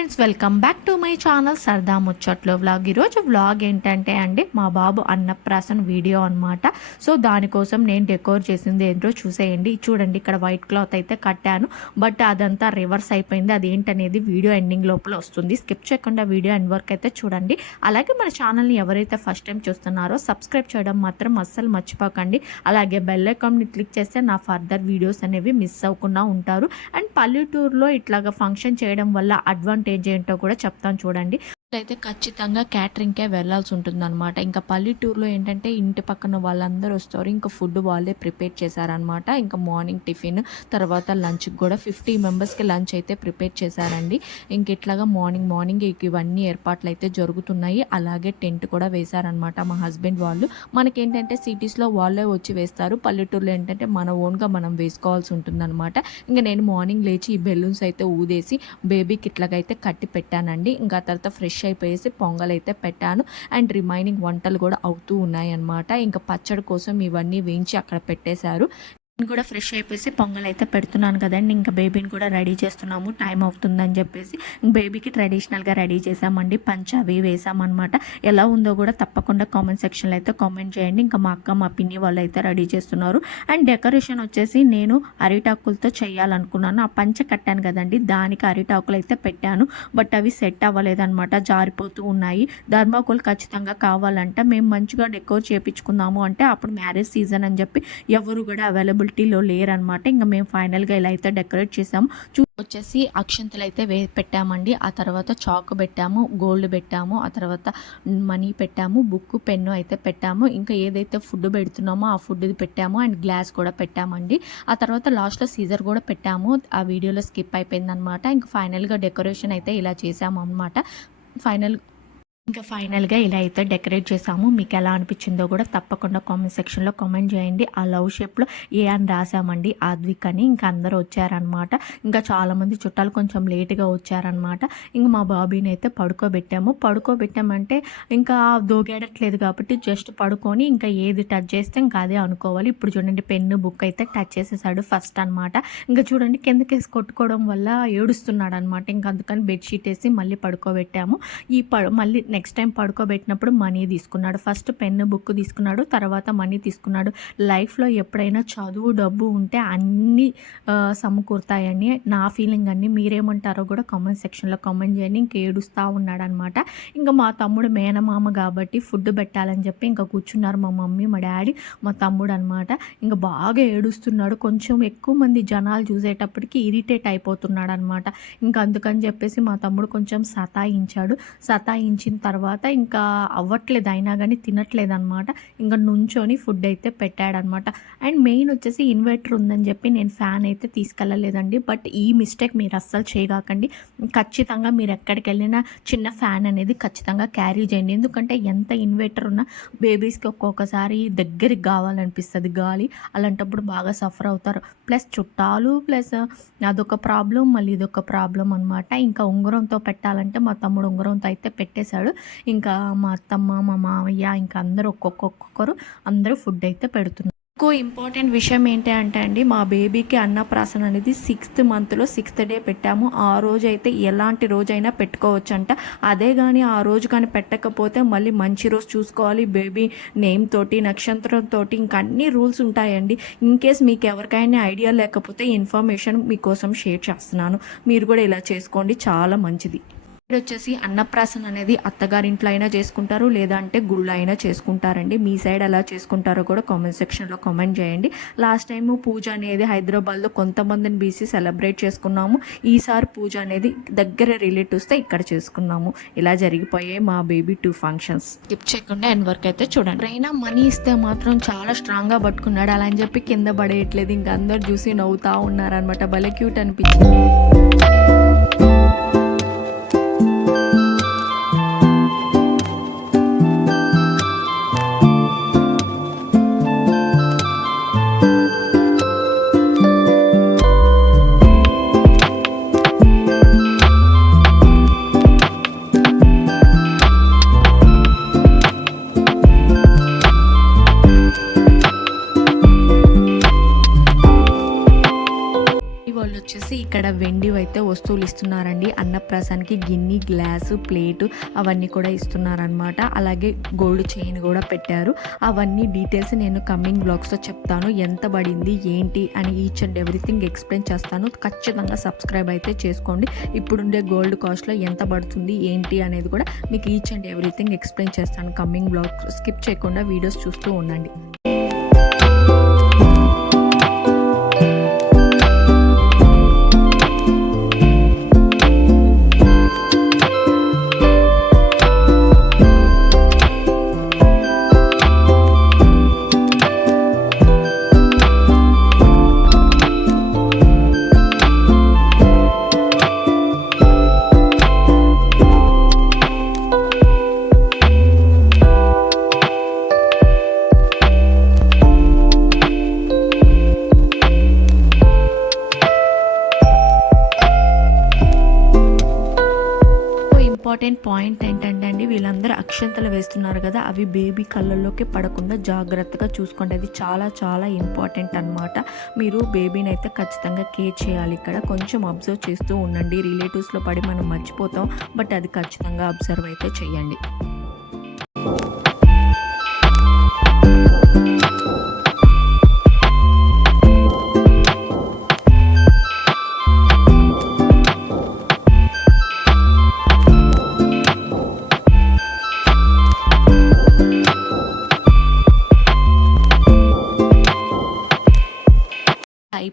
Friends welcome back to my channel సరదా ముచ్చట్లో vlog. ఈరోజు వ్లాగ్ ఏంటంటే అండి మా బాబు అన్నప్రాసన వీడియో అన్నమాట. సో దానికోసం నేను డెకోర్ చేసింది ఏంటో చూసేయండి. చూడండి ఇక్కడ వైట్ క్లాత్ అయితే కట్టాను బట్ అదంతా రివర్స్ అయిపోయింది. అదేంటనేది వీడియో ఎండింగ్ లోపల వస్తుంది. స్కిప్ చేయకుండా వీడియో ఎండ్ వర్క్ అయితే చూడండి. అలాగే మన ఛానల్ని ఎవరైతే ఫస్ట్ టైం చూస్తున్నారో సబ్స్క్రైబ్ చేయడం మాత్రం అస్సలు మర్చిపోకండి. అలాగే బెల్ ఐకాన్ని క్లిక్ చేస్తే నా ఫర్దర్ వీడియోస్ అనేవి మిస్ అవ్వకుండా ఉంటారు. అండ్ పల్లెటూరులో ఇట్లాగా ఫంక్షన్ చేయడం వల్ల అడ్వాంటేజ్ ఏంటో కూడా చెప్తాను చూడండి. అయితే ఖచ్చితంగా క్యాటరింగ్కే వెళ్ళాల్సి ఉంటుంది అనమాట ఇంకా పల్లెటూరులో ఏంటంటే ఇంటి పక్కన వాళ్ళందరూ వస్తారు. ఇంకా ఫుడ్ వాళ్ళే ప్రిపేర్ చేశారనమాట ఇంకా మార్నింగ్ టిఫిన్ తర్వాత లంచ్కి కూడా ఫిఫ్టీ మెంబర్స్కి లంచ్ అయితే ప్రిపేర్ చేశారండి. ఇంక ఇట్లాగా మార్నింగ్ మార్నింగ్ ఇవన్నీ ఏర్పాట్లు అయితే జరుగుతున్నాయి. అలాగే టెంట్ కూడా వేశారనమాట మా హస్బెండ్ వాళ్ళు. మనకేంటంటే సిటీస్లో వాళ్ళే వచ్చి వేస్తారు. పల్లెటూరులో ఏంటంటే మన ఓన్గా మనం వేసుకోవాల్సి ఉంటుందన్నమాట ఇంకా నేను మార్నింగ్ లేచి ఈ బెలూన్స్ అయితే ఊదేసి బేబీకి ఇట్లాగైతే కట్టి పెట్టానండి. ఇంకా తర్వాత ఫ్రెష్ అయిపోయేసి పొంగల్ అయితే పెట్టాను. అండ్ రిమైనింగ్ వంటలు కూడా అవుతూ ఉన్నాయి అన్నమాట ఇంకా పచ్చడి కోసం ఇవన్నీ వేయించి అక్కడ పెట్టేశారు. కూడా ఫ్రెష్ అయిపోయి పొంగల్ అయితే పెడుతున్నాను కదండి. ఇంకా బేబీని కూడా రెడీ చేస్తున్నాము. టైం అవుతుందని చెప్పేసి బేబీకి ట్రెడిషనల్గా రెడీ చేసామండి. పంచ అవి వేసామన్నమాట. ఎలా ఉందో కూడా తప్పకుండా కామెంట్ సెక్షన్లో అయితే కామెంట్ చేయండి. ఇంకా మా అక్క మా పిన్ని వాళ్ళు అయితే రెడీ చేస్తున్నారు. అండ్ డెకరేషన్ వచ్చేసి నేను అరిటాకులతో చేయాలనుకున్నాను. ఆ పంచ కట్టాను కదండి. దానికి అరిటాకులు అయితే పెట్టాను. బట్ అవి సెట్ అవ్వలేదన్నమాట. జారిపోతూ ఉన్నాయి. ధర్మాకులు ఖచ్చితంగా కావాలంటే. మేము మంచిగా డెకోర్ చేయించుకుందాము అంటే అప్పుడు మ్యారేజ్ సీజన్ అని చెప్పి ఎవరు కూడా అవైలబుల్ అవైలబిలిటీలో లేరనమాట. ఇంకా మేము ఫైనల్గా ఇలా అయితే డెకరేట్ చేసాము చూ వచ్చేసి అక్షంతలు అయితే వే పెట్టామండి. ఆ తర్వాత చాక్ పెట్టాము గోల్డ్ పెట్టాము ఆ తర్వాత మనీ పెట్టాము బుక్ పెన్ను అయితే పెట్టాము. ఇంకా ఏదైతే ఫుడ్ పెడుతున్నామో ఆ ఫుడ్ పెట్టాము. అండ్ గ్లాస్ కూడా పెట్టామండి. ఆ తర్వాత లాస్ట్లో సీజర్ కూడా పెట్టాము. ఆ వీడియోలో స్కిప్ అయిపోయింది అనమాట ఇంకా ఫైనల్గా డెకరేషన్ అయితే ఇలా చేసాము అనమాట ఫైనల్ ఇంకా ఫైనల్గా ఇలా అయితే డెకరేట్ చేసాము. మీకు ఎలా అనిపించిందో కూడా తప్పకుండా కామెంట్ సెక్షన్లో కామెంట్ చేయండి. ఆ లవ్ షేప్లో ఏ అని రాసామండి? ఆద్విక్ అని ఇంకా అందరూ వచ్చారనమాట. ఇంకా చాలామంది చుట్టాలు కొంచెం లేట్గా వచ్చారనమాట. ఇంకా మా బాబీని అయితే పడుకోబెట్టాము. పడుకోబెట్టామంటే ఇంకా దోగేడట్లేదు కాబట్టి జస్ట్ పడుకొని ఇంకా ఏది టచ్ చేస్తే ఇంకా అదే అనుకోవాలి. ఇప్పుడు చూడండి పెన్ను బుక్ అయితే టచ్ చేసేసాడు ఫస్ట్ అనమాట. ఇంకా చూడండి కిందకేసి కొట్టుకోవడం వల్ల ఏడుస్తున్నాడు అనమాట ఇంకా అందుకని బెడ్షీట్ వేసి మళ్ళీ పడుకోబెట్టాము. ఈ ప మళ్ళీ నెక్స్ట్ టైం పడుకోబెట్టినప్పుడు మనీ తీసుకున్నాడు. ఫస్ట్ పెన్ బుక్ తీసుకున్నాడు. తర్వాత మనీ తీసుకున్నాడు. లైఫ్లో ఎప్పుడైనా చదువు డబ్బు ఉంటే అన్నీ సమకూరుతాయని నా ఫీలింగ్ అన్ని మీరేమంటారో కూడా కామెంట్ సెక్షన్లో కామెంట్ చేయండి. ఇంక ఏడుస్తూ ఉన్నాడనమాట. ఇంకా మా తమ్ముడు మేనమామ కాబట్టి ఫుడ్ పెట్టాలని చెప్పి ఇంకా కూర్చున్నారు మా మమ్మీ మా డాడీ మా తమ్ముడు అనమాట ఇంకా బాగా ఏడుస్తున్నాడు. కొంచెం ఎక్కువ మంది జనాలు చూసేటప్పటికి ఇరిటేట్ అయిపోతున్నాడు అనమాట ఇంకా అందుకని చెప్పేసి మా తమ్ముడు కొంచెం సతాయించాడు. సతాయించిన తర్వాత ఇంకా అవ్వట్లేదు అయినా కానీ తినట్లేదు అనమాట ఇంకా నుంచొని ఫుడ్ అయితే పెట్టాడనమాట అండ్ మెయిన్ వచ్చేసి ఇన్వర్టర్ ఉందని చెప్పి నేను ఫ్యాన్ అయితే తీసుకెళ్ళలేదండి. బట్ ఈ మిస్టేక్ మీరు అస్సలు చేయగాకండి. ఖచ్చితంగా మీరు ఎక్కడికి వెళ్ళినా చిన్న ఫ్యాన్ అనేది ఖచ్చితంగా క్యారీ చేయండి. ఎందుకంటే ఎంత ఇన్వర్టర్ ఉన్నా బేబీస్కి ఒక్కొక్కసారి దగ్గరికి కావాలనిపిస్తుంది గాలి. అలాంటప్పుడు బాగా సఫర్ అవుతారు. ప్లస్ చుట్టాలు ప్లస్ అదొక ప్రాబ్లం మళ్ళీ ఇదొక ప్రాబ్లం అనమాట ఇంకా ఉంగరంతో పెట్టాలంటే మా తమ్ముడు ఉంగరంతో అయితే పెట్టేశాడు. ఇంకా మా అత్తమ్మ మా మావయ్య ఇంకా అందరూ ఒక్కొక్కరు అందరూ ఫుడ్ అయితే పెడుతున్నారు. ఇంకో ఇంపార్టెంట్ విషయం ఏంటి అంటే అండి మా బేబీకి అన్నప్రాసన అనేది సిక్స్త్ మంత్లో సిక్స్త్ డే పెట్టాము. ఆ రోజు అయితే ఎలాంటి రోజైనా పెట్టుకోవచ్చు అంట అదే కానీ ఆ రోజు కానీ పెట్టకపోతే మళ్ళీ మంచి రోజు చూసుకోవాలి. బేబీ నేమ్ తోటి నక్షత్రం తోటి ఇంకా అన్ని రూల్స్ ఉంటాయండి. ఇన్ కేస్ మీకు ఎవరికైనా ఐడియా లేకపోతే ఇన్ఫర్మేషన్ మీకోసం షేర్ చేస్తున్నాను. మీరు కూడా ఇలా చేసుకోండి. చాలా మంచిది. ఇక్కడ వచ్చేసి అన్నప్రాసన అనేది అత్తగారింట్లో అయినా చేసుకుంటారు లేదంటే గుళ్ళో అయినా చేసుకుంటారండి. మీ సైడ్ ఎలా చేసుకుంటారో కూడా కామెంట్ సెక్షన్లో కామెంట్ చేయండి. లాస్ట్ టైం పూజ అనేది హైదరాబాద్లో కొంతమందిని బీసీ సెలబ్రేట్ చేసుకున్నాము. ఈసారి పూజ అనేది దగ్గర రిలేటివ్స్తో ఇక్కడ చేసుకున్నాము. ఇలా జరిగిపోయాయి మా బేబీ టూ ఫంక్షన్స్. స్కిప్ చేయకుండా ఎండ్ వరకు అయితే చూడండి. అయినా మనీ ఇస్తే మాత్రం చాలా స్ట్రాంగ్గా పట్టుకున్నాడు. అలా అని చెప్పి కింద పడేయట్లేదు. ఇంకా అందరు చూసి నవ్వుతా ఉన్నారనమాట భలే క్యూట్ అనిపించింది. ఇక్కడ వెండి అయితే వస్తువులు ఇస్తున్నారండి. అన్నప్రాసానికి గిన్నె గ్లాసు ప్లేటు అవన్నీ కూడా ఇస్తున్నారనమాట అలాగే గోల్డ్ చైన్ కూడా పెట్టారు. అవన్నీ డీటెయిల్స్ నేను కమింగ్ బ్లాగ్స్లో చెప్తాను. ఎంత పడింది ఏంటి అని ఈచ్ అండ్ ఎవ్రీథింగ్ ఎక్స్ప్లెయిన్ చేస్తాను. ఖచ్చితంగా సబ్స్క్రైబ్ అయితే చేసుకోండి. ఇప్పుడుండే గోల్డ్ కాస్ట్లో ఎంత పడుతుంది ఏంటి అనేది కూడా మీకు ఈచ్ అండ్ ఎవ్రీథింగ్ ఎక్స్ప్లెయిన్ చేస్తాను. కమింగ్ బ్లాగ్ స్కిప్ చేయకుండా వీడియోస్ చూస్తూ ఉండండి. ఇంపార్టెంట్ పాయింట్ ఏంటంటే అండి వీళ్ళందరూ అక్షంతలు వేస్తున్నారు కదా అవి బేబీ కళ్ళల్లోకి పడకుండా జాగ్రత్తగా చూసుకోండి. అది చాలా చాలా ఇంపార్టెంట్ అన్నమాట. మీరు బేబీని అయితే ఖచ్చితంగా కేర్ చేయాలి ఇక్కడ. కొంచెం అబ్జర్వ్ చేస్తూ ఉండండి. రిలేటివ్స్లో పడి మనం మర్చిపోతాం బట్ అది ఖచ్చితంగా అబ్జర్వ్ అయితే చేయండి.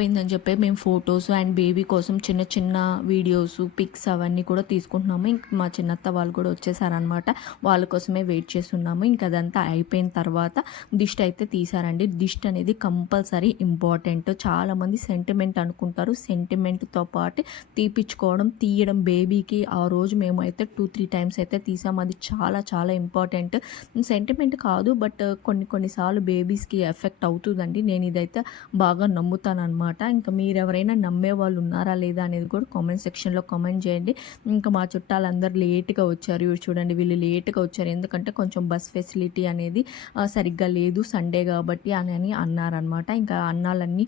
అయిపోయిందని చెప్పి మేము ఫొటోస్ అండ్ బేబీ కోసం చిన్న చిన్న వీడియోస్ పిక్స్ అవన్నీ కూడా తీసుకుంటున్నాము. ఇంక మా చిన్నత్త వాళ్ళు కూడా వచ్చేసారనమాట వాళ్ళ కోసమే వెయిట్ చేస్తున్నాము. ఇంకా అదంతా అయిపోయిన తర్వాత దిష్టి అయితే తీసారండి దిష్టి అనేది కంపల్సరీ ఇంపార్టెంట్. చాలామంది సెంటిమెంట్ అనుకుంటారు. సెంటిమెంట్తో పాటు తీపిచ్చుకోవడం తీయడం బేబీకి ఆ రోజు మేమైతే టూ త్రీ టైమ్స్ అయితే తీసాము. అది చాలా చాలా ఇంపార్టెంట్. సెంటిమెంట్ కాదు బట్ కొన్ని కొన్నిసార్లు బేబీస్కి ఎఫెక్ట్ అవుతుందండి. నేను ఇదైతే బాగా నమ్ముతాను అనమాట ఇంకా మీరు ఎవరైనా నమ్మే వాళ్ళు ఉన్నారా లేదా అనేది కూడా కామెంట్ సెక్షన్లో కామెంట్ చేయండి. ఇంకా మా చుట్టాలందరూ లేట్గా వచ్చారు. చూడండి వీళ్ళు లేట్గా వచ్చారు. ఎందుకంటే కొంచెం బస్ ఫెసిలిటీ అనేది సరిగ్గా లేదు సండే కాబట్టి అని అని అన్నారనమాట ఇంకా అన్నాలన్నీ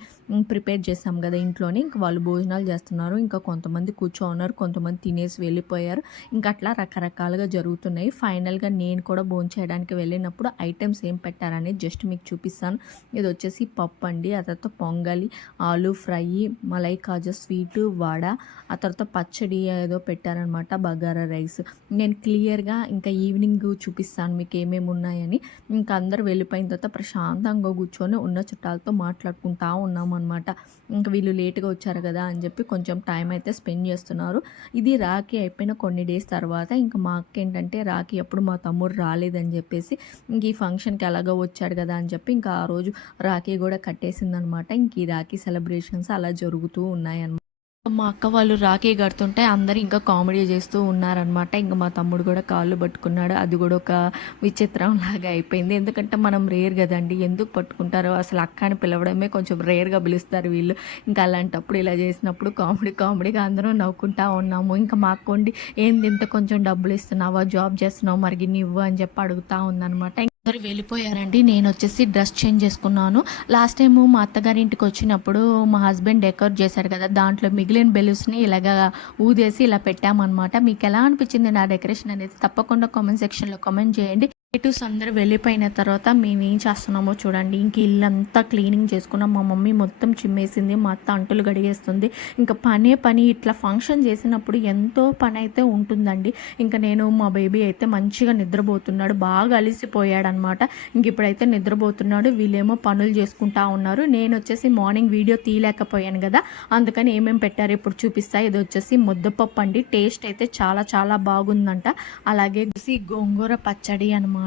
ప్రిపేర్ చేసాం కదా ఇంట్లోనే. ఇంకా వాళ్ళు భోజనాలు చేస్తున్నారు. ఇంకా కొంతమంది కూర్చోన్నారు కొంతమంది తినేసి వెళ్ళిపోయారు. ఇంకా అట్లా రకరకాలుగా జరుగుతున్నాయి. ఫైనల్గా నేను కూడా భోజనం చేయడానికి వెళ్ళినప్పుడు ఐటమ్స్ ఏం పెట్టారనేది జస్ట్ మీకు చూపిస్తాను. ఇది వచ్చేసి పప్పు అండి ఆ తర్వాత పొంగలి ఆలు ఫ్రై మలై కాజా స్వీట్ వడ ఆ తర్వాత పచ్చడి ఏదో పెట్టారనమాట బగారా రైస్. నేను క్లియర్గా ఇంకా ఈవినింగ్ చూపిస్తాను మీకు ఏమేమి ఉన్నాయని. ఇంకా అందరూ వెళ్ళిపోయిన తర్వాత ప్రశాంతంగా కూర్చొని ఉన్న చుట్టాలతో మాట్లాడుకుంటా ఉన్నామన్నమాట ఇంకా వీళ్ళు లేట్గా వచ్చారు కదా అని చెప్పి కొంచెం టైం అయితే స్పెండ్ చేస్తున్నారు. ఇది రాఖీ అయిపోయిన కొన్ని డేస్ తర్వాత ఇంకా మా అక్క ఏంటంటే రాఖీ అప్పుడు మా తమ్ముడు రాలేదని చెప్పేసి ఇంక ఈ ఫంక్షన్కి ఎలాగో వచ్చాడు కదా అని చెప్పి ఇంకా ఆ రోజు రాఖీ కూడా కట్టేసిందనమాట. ఇంక ఈ రాఖీ సెలబ్రేషన్స్ అలా జరుగుతూ ఉన్నాయన్నమాట. మా అక్క వాళ్ళు రాఖీ కడుతుంటే అందరు ఇంకా కామెడీ చేస్తూ ఉన్నారనమాట ఇంకా మా తమ్ముడు కూడా కాళ్ళు పట్టుకున్నాడు. అది కూడా ఒక విచిత్రం లాగా అయిపోయింది. ఎందుకంటే మనం రేర్ కదండి. ఎందుకు పట్టుకుంటారో అసలు అక్క అని పిలవడమే కొంచెం రేర్గా పిలుస్తారు వీళ్ళు. ఇంకా అలాంటప్పుడు ఇలా చేసినప్పుడు కామెడీ కామెడీగా అందరం నవ్వుకుంటా ఉన్నాము. ఇంకా మా అక్కండి ఏంది ఇంత కొంచెం డబ్బులు ఇస్తున్నావా? జాబ్ చేస్తున్నావు? మరి గిన్ని ఇవ్వు అని చెప్పి అడుగుతా ఉందన్నమాట. అందరు వెళ్ళిపోయారండి. నేను వచ్చేసి డ్రెస్ చేంజ్ చేసుకున్నాను. లాస్ట్ టైం మా అత్తగారి ఇంటికి వచ్చినప్పుడు మా హస్బెండ్ డెకరేట్ చేశారు కదా దాంట్లో మిగిలిన బెలూన్స్ని ఇలాగా ఊదేసి ఇలా పెట్టామన్నమాట. మీకు ఎలా అనిపించింది నా డెకరేషన్ అనేది? తప్పకుండా కామెంట్ సెక్షన్లో కామెంట్ చేయండి. రిలేటివ్స్ అందరూ వెళ్ళిపోయిన తర్వాత మేము ఏం చేస్తున్నామో చూడండి. ఇంక ఇల్లంతా క్లీనింగ్ చేసుకున్నాం. మా మమ్మీ మొత్తం చిమ్మేసింది. మా అత్త అంటులు గడిగేస్తుంది ఇంకా పనే పని ఇట్లా ఫంక్షన్ చేసినప్పుడు ఎంతో పని అయితే ఉంటుందండి. ఇంకా నేను మా బేబీ అయితే మంచిగా నిద్రపోతున్నాడు. బాగా అలిసిపోయాడు అనమాట ఇంక ఇప్పుడైతే నిద్రపోతున్నాడు. వీళ్ళేమో పనులు చేసుకుంటా ఉన్నారు. నేను వచ్చేసి మార్నింగ్ వీడియో తీయలేకపోయాను కదా. అందుకని ఏమేమి పెట్టారు ఇప్పుడు చూపిస్తా. ఇది వచ్చేసి ముద్దపప్పు అండి. టేస్ట్ అయితే చాలా చాలా బాగుందంట. అలాగే గోంగూర పచ్చడి అనమాట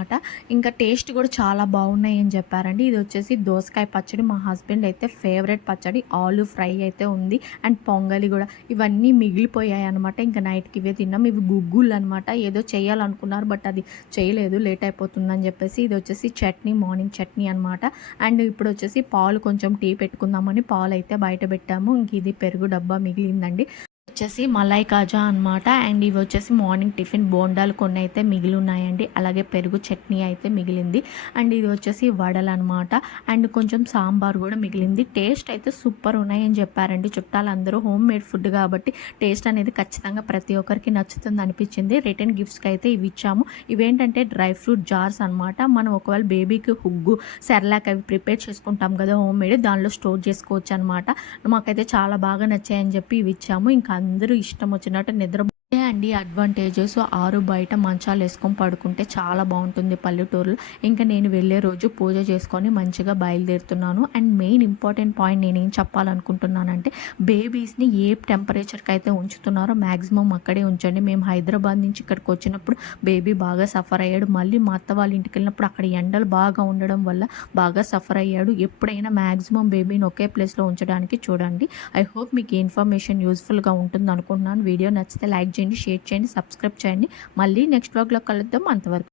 ఇంకా టేస్ట్ కూడా చాలా బాగున్నాయి అని చెప్పారండి. ఇది వచ్చేసి దోసకాయ పచ్చడి. మా హస్బెండ్ అయితే ఫేవరెట్ పచ్చడి. ఆలు ఫ్రై అయితే ఉంది. అండ్ పొంగలి కూడా. ఇవన్నీ మిగిలిపోయాయి అనమాట ఇంకా నైట్కి ఇవే తిన్నాం. ఇవి గుగ్గులు అనమాట ఏదో చేయాలనుకున్నారు బట్ అది చేయలేదు. లేట్ అయిపోతుందని చెప్పేసి ఇది వచ్చేసి చట్నీ మార్నింగ్ చట్నీ అనమాట అండ్ ఇప్పుడు వచ్చేసి పాలు కొంచెం టీ పెట్టుకుందామని పాలు అయితే బయట పెట్టాము. ఇంక ఇది పెరుగు డబ్బా మిగిలిందండి. వచ్చేసి మలై కాజా అనమాట అండ్ ఇవి వచ్చేసి మార్నింగ్ టిఫిన్ బోండాలు కొన్ని అయితే మిగిలి ఉన్నాయండి అలాగే పెరుగు చట్నీ అయితే మిగిలింది. అండ్ ఇది వచ్చేసి వడలు అనమాట అండ్ కొంచెం సాంబార్ కూడా మిగిలింది. టేస్ట్ అయితే సూపర్ ఉన్నాయని చెప్పారండి. చుట్టాలందరూ హోమ్ మేడ్ ఫుడ్ కాబట్టి టేస్ట్ అనేది ఖచ్చితంగా ప్రతి ఒక్కరికి నచ్చుతుంది అనిపించింది. రిటర్న్ గిఫ్ట్స్కి అయితే ఇవి ఇచ్చాము. ఇవేంటంటే డ్రై ఫ్రూట్ జార్స్ అనమాట మనం ఒకవేళ బేబీకి హుగ్గు సెర్లాక్ అవి ప్రిపేర్ చేసుకుంటాం కదా హోమ్ మేడ్ దానిలో స్టోర్ చేసుకోవచ్చు అనమాట మాకైతే చాలా బాగా నచ్చాయని చెప్పి ఇవి ఇచ్చాము. ఇంకా అందరూ ఇష్టం వచ్చినట్టు నిద్ర ఇదే అండి అడ్వాంటేజెస్ ఆరు బయట మంచాలు వేసుకొని పడుకుంటే చాలా బాగుంటుంది పల్లెటూరులో. ఇంకా నేను వెళ్ళే రోజు పూజ చేసుకొని మంచిగా బయలుదేరుతున్నాను. అండ్ మెయిన్ ఇంపార్టెంట్ పాయింట్ నేను ఏం చెప్పాలనుకుంటున్నానంటే బేబీస్ని ఏ టెంపరేచర్కి అయితే ఉంచుతున్నారో మ్యాక్సిమం అక్కడే ఉంచండి. మేము హైదరాబాద్ నుంచి ఇక్కడికి వచ్చినప్పుడు బేబీ బాగా సఫర్ అయ్యాడు. మళ్ళీ మా అత్త వాళ్ళ ఇంటికి వెళ్ళినప్పుడు అక్కడ ఎండలు బాగా ఉండడం వల్ల బాగా సఫర్ అయ్యాడు. ఎప్పుడైనా మ్యాక్సిమం బేబీని ఒకే ప్లేస్లో ఉంచడానికి చూడండి. ఐ హోప్ మీకు ఇన్ఫర్మేషన్ యూస్ఫుల్గా ఉంటుంది అనుకుంటున్నాను వీడియో నచ్చితే లైక్ చేయండి షేర్ చేయండి సబ్స్క్రైబ్ చేయండి. మళ్ళీ నెక్స్ట్ బ్లాగ్లో కలుద్దాం. అంతవరకు